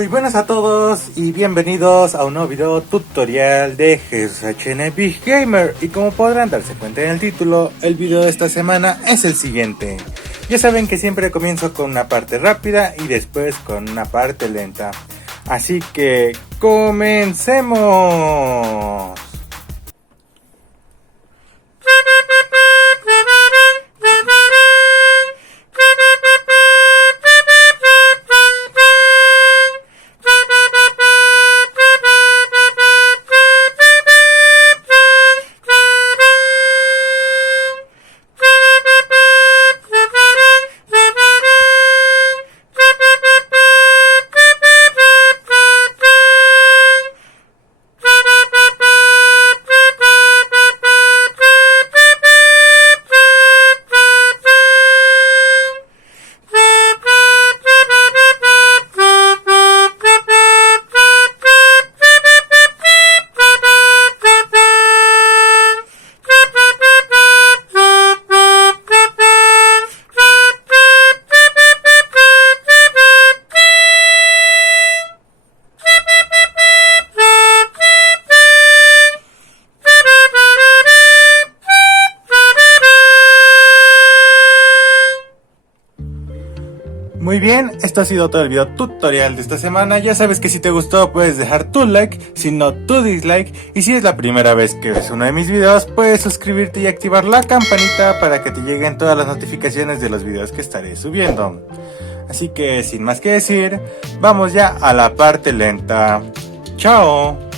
Muy buenas a todos y bienvenidos a un nuevo video tutorial de Jesus HN Big Gamer. Y como podrán darse cuenta en el título, el video de esta semana es el siguiente. Ya saben que siempre comienzo con una parte rápida y después con una parte lenta. Así que comencemos. Muy bien, esto ha sido todo el video tutorial de esta semana. Ya sabes que si te gustó puedes dejar tu like, si no tu dislike. Y si es la primera vez que ves uno de mis videos, puedes suscribirte y activar la campanita para que te lleguen todas las notificaciones de los videos que estaré subiendo. Así que sin más que decir, vamos ya a la parte lenta. ¡Chao!